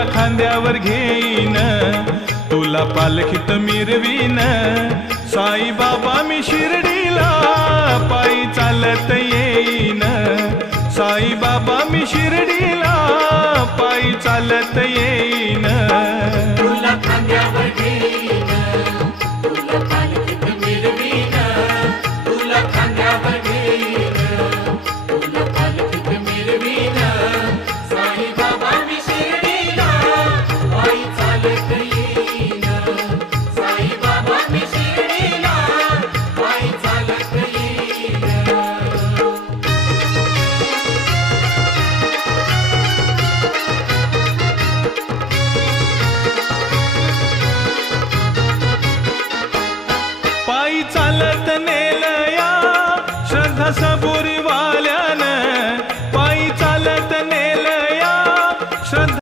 तुला खांद्यावर घेईन, तुला पालखीत मिरवीन. साई बाबा मी शिर्डीला पायी चालत येईन. साई बाबा मी शिर्डीला पायी चालत येईन. तुला खांद्यावर घेईन, तुला पालखीत मिरवीन. तुला खांद्यावर घेईन, तुला पालखीत मिरवीन. साई बाबा मी शिर्डीला पायी चालत येईन. साई बाबा मी शिर्डीला पायी चालत येईन. पायी चालत नेलया श्रद्धा सबूत